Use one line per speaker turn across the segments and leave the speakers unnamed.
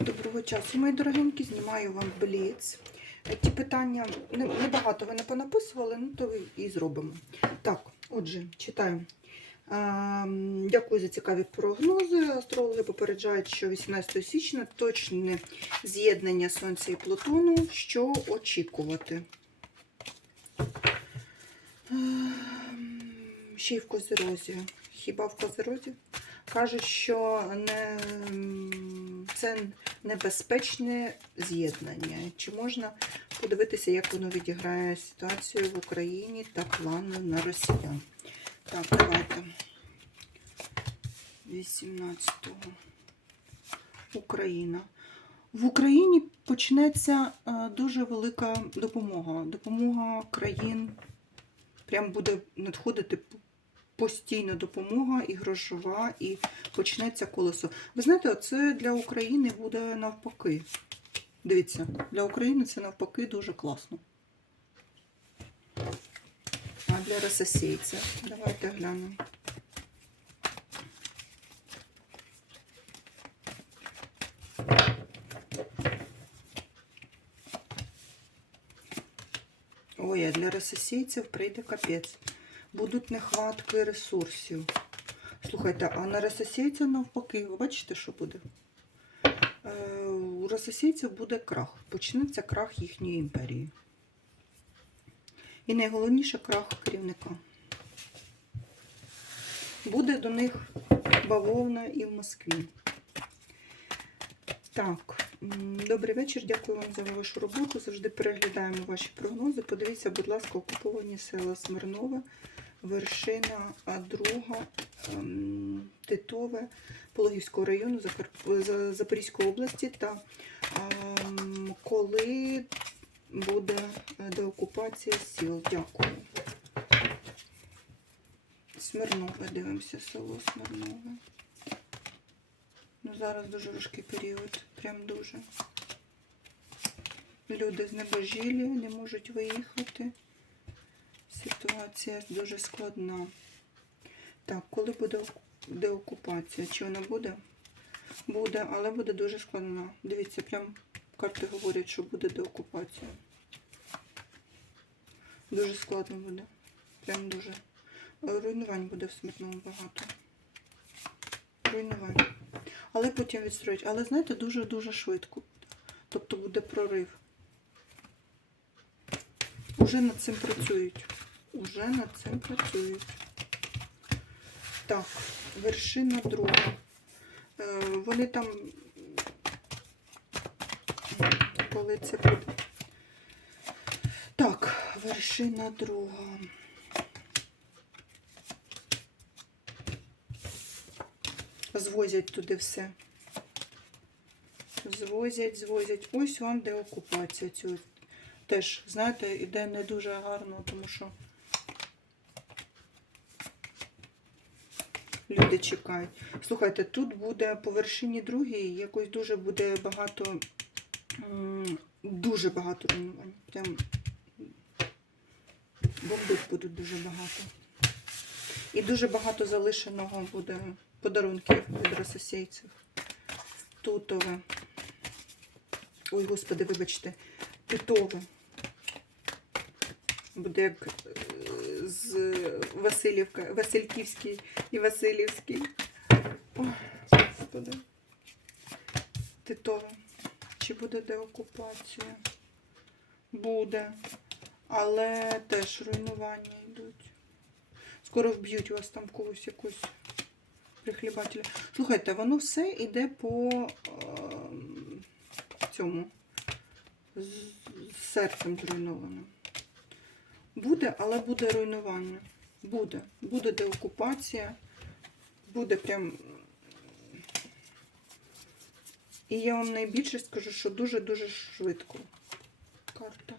Доброго часу, мої дорогенькі, знімаю вам бліц. Е, Ті питання небагато ви не понаписували, ну то і зробимо. Так, отже, читаю. Ем, Дякую за цікаві прогнози. Астрологи попереджають, що 18 січня точне з'єднання Сонця і Плутону. Що очікувати? Ем, Ще й в Козерозі. Хіба в Козерозі? Кажуть, що не, м, це небезпечне з'єднання. Чи можна подивитися, як воно відіграє ситуацію в Україні та плани на росіян? Так, давайте. 18-го. Україна. В Україні почнеться е, дуже велика допомога. Допомога країн. Прям буде надходити п- постійно допомога і грошова, і почнеться колесо. Ви знаєте, це для України буде навпаки. Дивіться, для України це навпаки дуже класно. А для рососійця. Давайте глянемо. Ой, а для рососійців прийде капець. Будуть нехватки ресурсів. Слухайте, а на рососійців навпаки, ви бачите, що буде? Е, у рососійців буде крах. Почнеться крах їхньої імперії. І найголовніше крах керівника. Буде до них бавовна і в Москві. Так, добрий вечір. Дякую вам за вашу роботу. Завжди переглядаємо ваші прогнози. Подивіться, будь ласка, окуповані села Смирнове, Вершина, а друга, ем, Титове, Пологівського району Запорізької області та ем, коли буде е, деокупація сіл. Дякую. Смирнове, дивимося, село Смирнове. Ну, зараз дуже важкий період, прям дуже. Люди знебожілі, не можуть виїхати. Ситуація дуже складна. Так, коли буде деокупація? Чи вона буде? Буде, але буде дуже складна. Дивіться, прям карти говорять, що буде деокупація. Дуже складно буде. Прям дуже. Руйнувань буде в смертному багато. Руйнувань. Але потім відстроїть. Але знаєте, дуже-дуже швидко. Тобто буде прорив. Уже над цим працюють. Уже над цим працюють. Так, вершина друга. Е, вони там. Коли це буде? Так, вершина друга. Звозять туди все. Звозять, звозять. Ось вам де окупація цього. Теж, знаєте, іде не дуже гарно, тому що люди чекають. Слухайте, тут буде по вершині другій якось дуже буде багато, дуже багато руйнувань. Прям бомбить будуть дуже багато. І дуже багато залишеного буде подарунків від рососійців. Тутове. Ой, господи, вибачте, титове. Буде як е, з Васильівка, Васильківський і Васильівський. Ой, господи. Титове. Чи буде деокупація? Буде. Але теж руйнування йдуть. Скоро вб'ють вас там когось якусь прихлібателя. Слухайте, воно все йде по ем, цьому з серцем зруйновано. Буде, але буде руйнування. Буде. Буде деокупація. Буде прям. І я вам найбільше скажу, що дуже-дуже швидко. Карта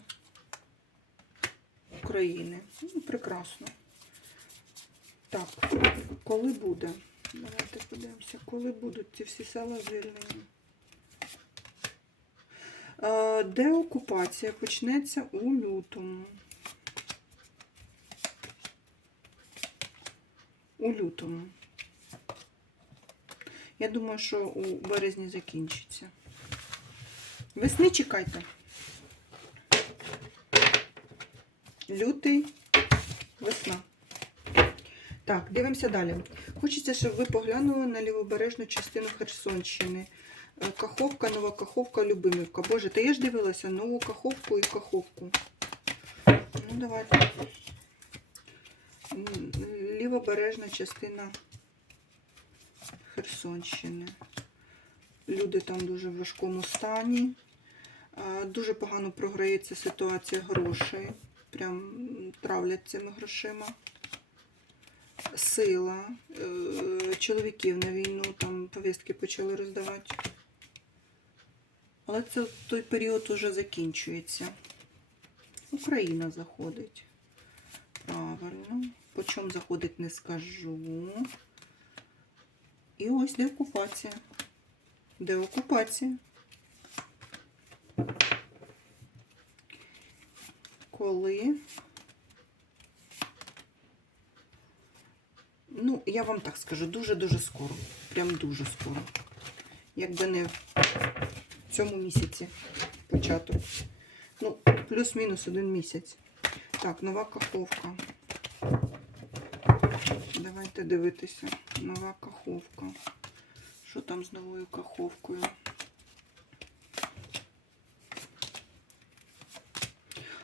України. Ну, прекрасно. Так, коли буде? Давайте подивимося, коли будуть ці всі села звільнені. Е, Деокупація почнеться у лютому. У лютому. Я думаю, що у березні закінчиться. Весни чекайте. Лютий, весна. Так, дивимося далі. Хочеться, щоб ви поглянули на лівобережну частину Херсонщини. Е, Каховка, нова Каховка, Любимівка. Боже, та я ж дивилася нову Каховку і Каховку. Ну, давайте. Лівобережна частина Херсонщини. Люди там дуже в важкому стані. Дуже погано програється ситуація грошей. Прям травлять цими грошима. Сила. е, Чоловіків на війну там повістки почали роздавати. Але це той період уже закінчується. Україна заходить. По чому заходить, не скажу. І ось де окупація. Де окупація? Коли? Ну, я вам так скажу, дуже-дуже скоро. Прям дуже скоро. Якби не в цьому місяці початок. Ну, плюс-мінус один місяць. Так, нова каховка. Давайте дивитися. Нова каховка. Що там з новою каховкою?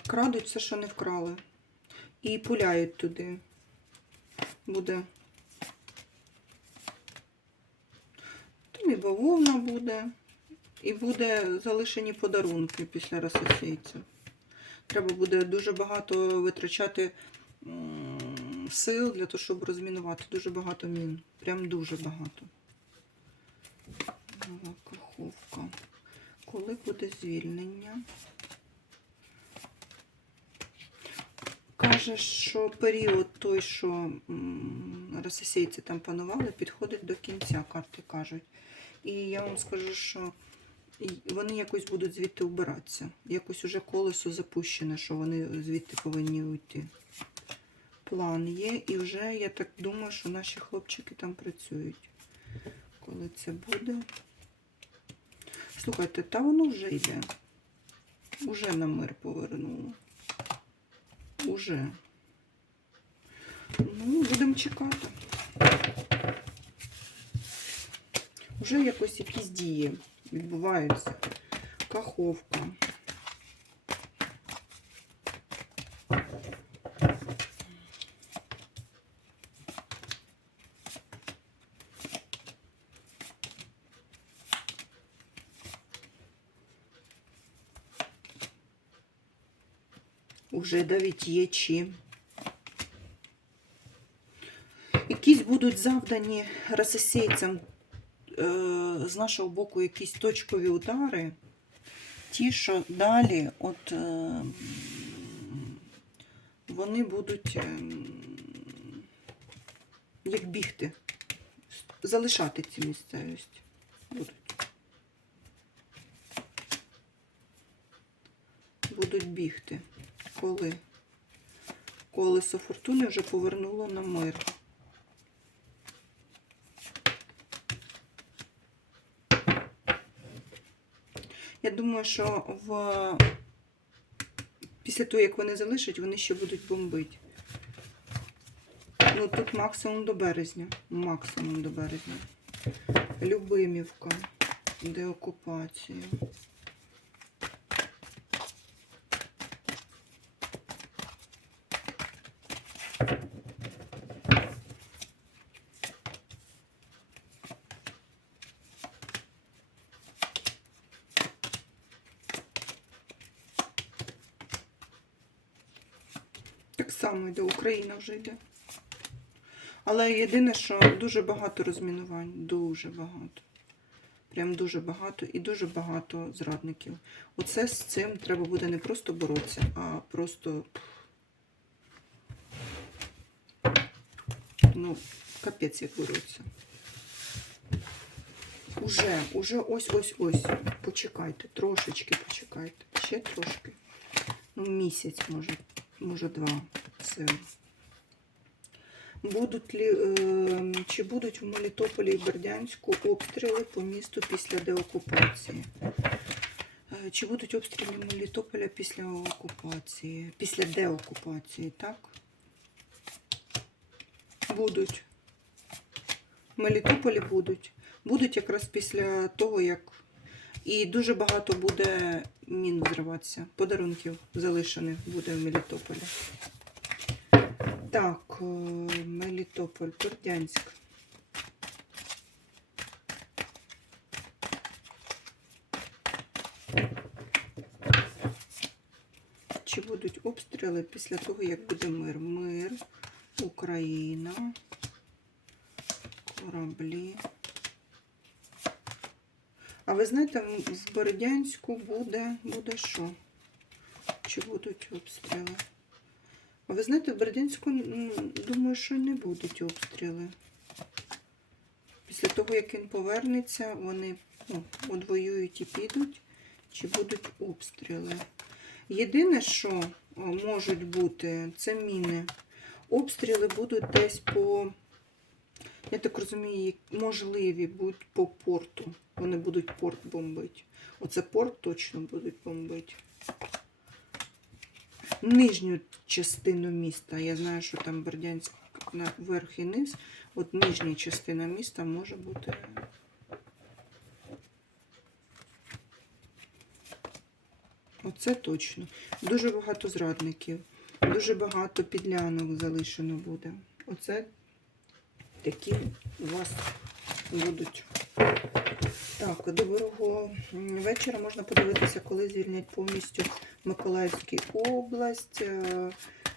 Крадуть все, що не вкрали. І пуляють туди. Буде. Там і бавовна буде. І буде залишені подарунки після розсосійців. Треба буде дуже багато витрачати сил для того, щоб розмінувати. Дуже багато мін. Прям дуже багато. Нова каховка. Коли буде звільнення? Каже, що період той, що російці там панували, підходить до кінця, карти кажуть. І я вам скажу, що вони якось будуть звідти убиратися. Якось уже колесо запущене, що вони звідти повинні уйти. План є, і вже я так думаю, що наші хлопчики там працюють. Коли це буде. Слухайте, та воно вже йде. Уже на мир повернуло. Уже. Ну, будемо чекати. Уже якось якісь дії відбуваються. Каховка. Уже навіть є. Якісь будуть завдані російцям е, з нашого боку якісь точкові удари. Ті, що далі, от е, вони будуть е, як бігти, залишати ці місцевості. Будуть. Будуть бігти. Коли? Колесо фортуни вже повернуло на мир. Я думаю, що в... після того, як вони залишать, вони ще будуть бомбити. Ну, тут максимум до березня. Максимум до березня. Любимівка. Деокупація. Само йде, Україна вже йде. Але єдине, що дуже багато розмінувань. Дуже багато. Прям дуже багато і дуже багато зрадників. Оце з цим треба буде не просто боротися, а просто. Ну, капець як боротися. Уже, уже ось-ось-ось. Почекайте, трошечки почекайте. Ще трошки. Ну, місяць, може, може два. Все. Будуть е, чи будуть в Мелітополі і Бердянську обстріли по місту після деокупації? Е, Чи будуть обстріли Мелітополя після окупації? Після деокупації, так? Будуть. В Мелітополі будуть. Будуть якраз після того, як. І дуже багато буде мін взриватися. Подарунків залишених буде в Мелітополі. Так, е, Мелітополь, Бердянськ. Чи будуть обстріли після того, як буде мир? Мир, Україна, кораблі. А ви знаєте, в Бердянську буде, буде що? Чи будуть обстріли? Ви знаєте, в Бердянську, думаю, що не будуть обстріли. Після того, як він повернеться, вони ну, одвоюють і підуть, чи будуть обстріли. Єдине, що можуть бути, це міни. Обстріли будуть десь по, я так розумію, можливі будуть по порту. Вони будуть порт бомбити. Оце порт точно будуть бомбити. Нижню частину міста. Я знаю, що там Бердянськ на верх і низ. От нижня частина міста може бути. Оце точно. Дуже багато зрадників, дуже багато підлянок залишено буде. Оце такі у вас будуть. Так, доброго вечора. Можна подивитися, коли звільнять повністю Миколаївську область,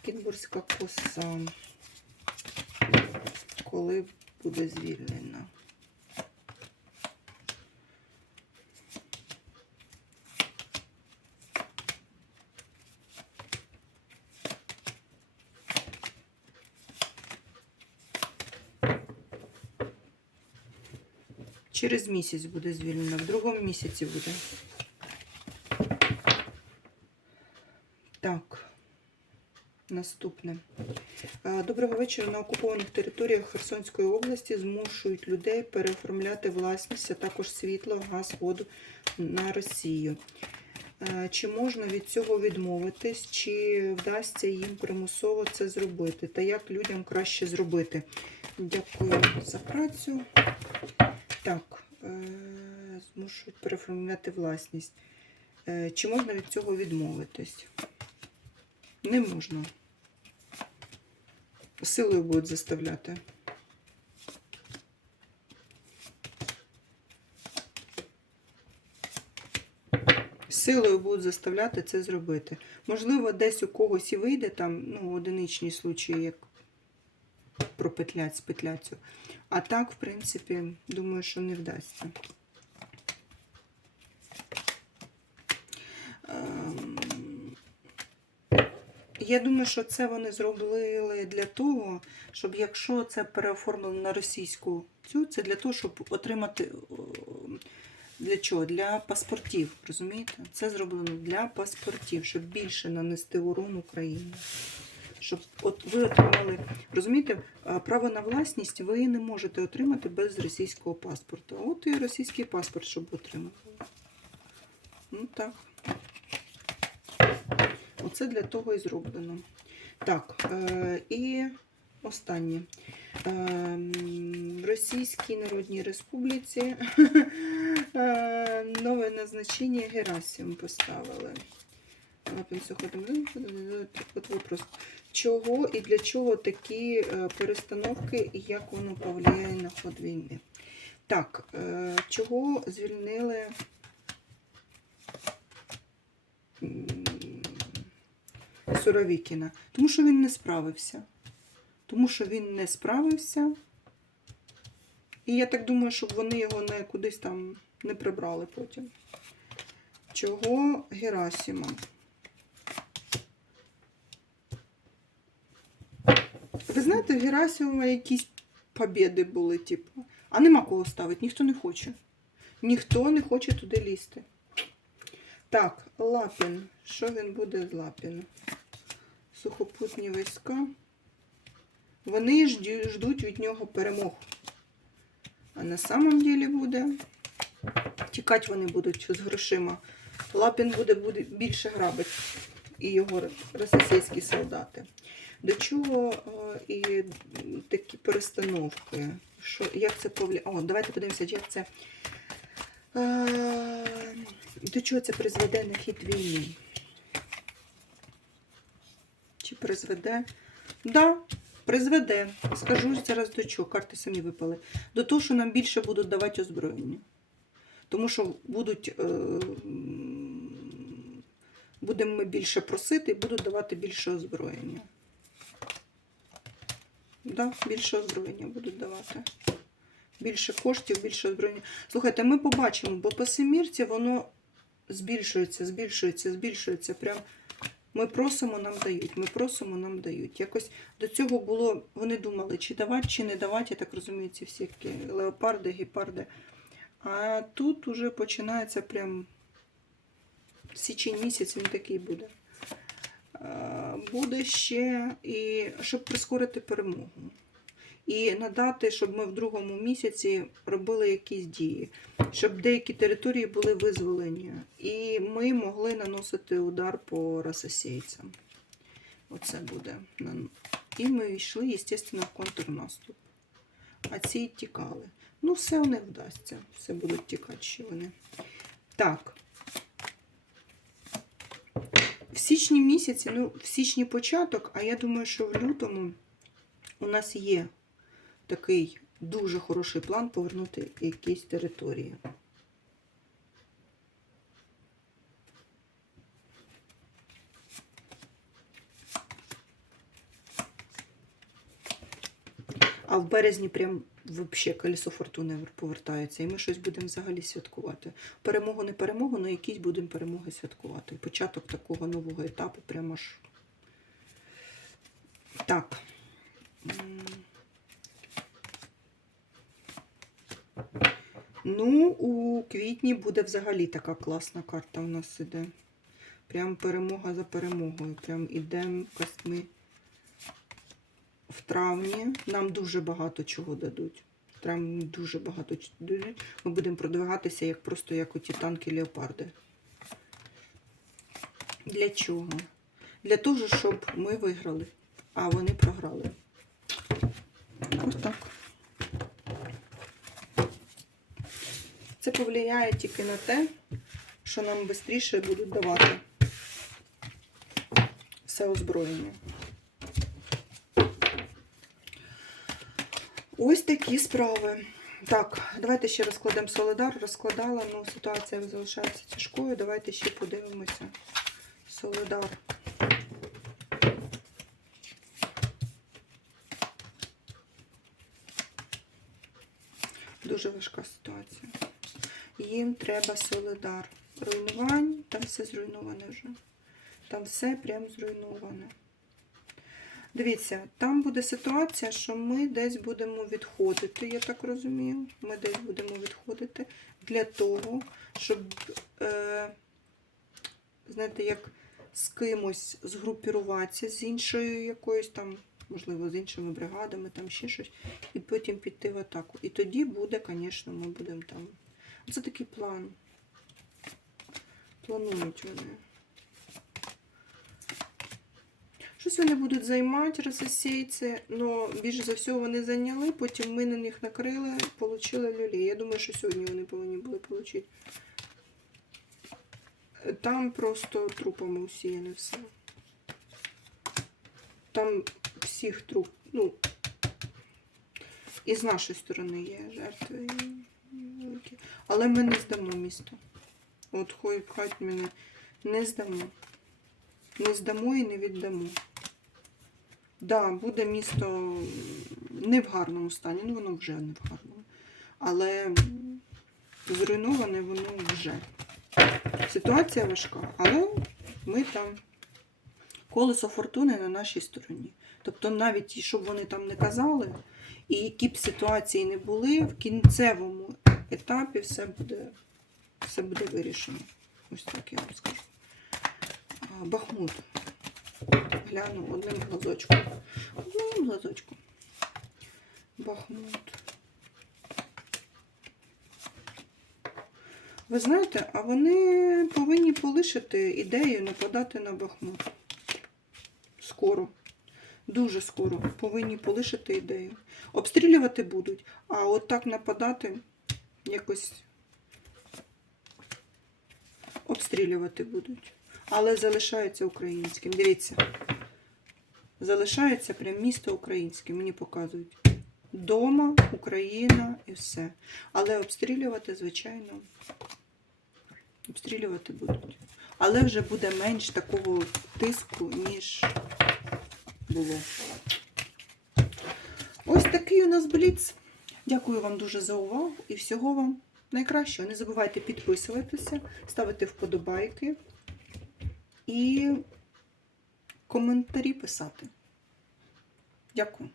Кінбурська коса. Коли буде звільнена. Через місяць буде звільнено, в другому місяці буде. Так, наступне. Е, Доброго вечора. На окупованих територіях Херсонської області змушують людей переоформляти власність, а також світло, газ, воду на Росію. Е, Чи можна від цього відмовитись, чи вдасться їм примусово це зробити? Та як людям краще зробити? Дякую за працю. Так, е, змушують переформувати власність. Е, Чи можна від цього відмовитись? Не можна. Силою будуть заставляти. Силою будуть заставляти це зробити. Можливо, десь у когось і вийде там, ну, одиничні случаї, як пропетлять, спетлять цю. А так, в принципі, думаю, що не вдасться. Ем, Я думаю, що це вони зробили для того, щоб якщо це переоформлено на російську цю, це для того, щоб отримати для чого? Для паспортів, розумієте? Це зроблено для паспортів, щоб більше нанести урон Україні. Щоб от ви отримали, розумієте, право на власність ви не можете отримати без російського паспорту. От і російський паспорт, щоб отримали. Ну так. Оце для того і зроблено. Так, е, і останнє. Е, Російській Народній Республіці е, нове назначення Герасим поставили. От вопрос. Чого і для чого такі е, перестановки, і як воно повлияє на ход війни? Так, е, чого звільнили Суровікіна? Тому що він не справився. Тому що він не справився. І я так думаю, щоб вони його не кудись там не прибрали потім. Чого Герасима? Ви знаєте, в Герасимова якісь побіди були, типу. А нема кого ставити, ніхто не хоче. Ніхто не хоче туди лізти. Так, Лапін. Що він буде з Лапіна? Сухопутні війська. Вони ждуть від нього перемог. А на самом ділі буде. Тікати вони будуть з грошима Лапін буде, буде більше грабити і його російські солдати. До чого е, і такі перестановки? Що, як це повлияє? О, давайте подивимося, як це. Е, До чого це призведе на хід війни? Чи призведе? Да, призведе. Скажу зараз до чого. Карти самі випали. До того, що нам більше будуть давати озброєння. Тому що будуть. Е, будемо ми більше просити і будуть давати більше озброєння. Да, більше озброєння будуть давати. Більше коштів, більше озброєння. Слухайте, ми побачимо, бо по семірці воно збільшується, збільшується, збільшується. Прям ми просимо, нам дають. Ми просимо, нам дають. Якось до цього було, вони думали, чи давати, чи не давати. Я так розумію, ці всі леопарди, гепарди. А тут уже починається прям січень місяць, він такий буде. Буде ще і щоб прискорити перемогу. І надати, щоб ми в другому місяці робили якісь дії, щоб деякі території були визволені, і ми могли наносити удар по рососейцям. Оце буде. І ми йшли, звісно, в контрнаступ. А ці тікали. Ну, все у них вдасться. Все будуть тікати ще вони. Так. В січні місяці, ну, в січні початок, а я думаю, що в лютому у нас є такий дуже хороший план повернути якісь території. А в березні прям взагалі колесо фортуни повертається, і ми щось будемо взагалі святкувати. Перемогу не перемогу, але якісь будемо перемоги святкувати. Початок такого нового етапу прямо ж. Так. Ну, у квітні буде взагалі така класна карта у нас іде. Прям перемога за перемогою. Прям ідемо костьми в травні. Нам дуже багато чого дадуть. В травні дуже багато ч- дадуть. Ми будемо продвигатися як просто як оті танки леопарди. Для чого? Для того, щоб ми виграли, а вони програли. Ось так. Це повлияє тільки на те, що нам швидше будуть давати все озброєння. Ось такі справи. Так, давайте ще розкладемо Солидар. Розкладала, ну ситуація залишається тяжкою. Давайте ще подивимося. Солидар. Дуже важка ситуація. Їм треба Солидар. Руйнувань, там все зруйноване вже. Там все прям зруйноване. Дивіться, там буде ситуація, що ми десь будемо відходити, я так розумію. Ми десь будемо відходити для того, щоб, е, знаєте, як з кимось згрупіруватися з іншою якоюсь там, можливо, з іншими бригадами, там ще щось, і потім піти в атаку. І тоді буде, звісно, ми будемо там. Це такий план. Планують вони. Щось вони будуть займати рососейці, але більше за всього вони зайняли, потім ми на них накрили, отримали люлей. Я думаю, що сьогодні вони повинні були отримати. Там просто трупами усіяне все. Там всіх труп, ну, і з нашої сторони є жертви. Але ми не здамо місто. От хой мене не здамо. Не здамо і не віддамо. Да, буде місто не в гарному стані, ну воно вже не в гарному. Але зруйноване воно вже. Ситуація важка, але ми там колесо фортуни на нашій стороні. Тобто, навіть щоб вони там не казали, і які б ситуації не були, в кінцевому етапі все буде, все буде вирішено. Ось так я вам скажу. Бахмут. Гляну одним глазочком. Одним глазочком. Бахмут. Ви знаєте, а вони повинні полишити ідею нападати на Бахмут. Скоро. Дуже скоро повинні полишити ідею. Обстрілювати будуть, а от так нападати якось обстрілювати будуть. Але залишається українським. Дивіться. Залишається прям місто українське, мені показують. Дома, Україна і все. Але обстрілювати, звичайно, обстрілювати будуть. Але вже буде менш такого тиску, ніж було. Ось такий у нас бліц. Дякую вам дуже за увагу і всього вам найкращого. Не забувайте підписуватися, ставити вподобайки і коментарі писати. Дякую.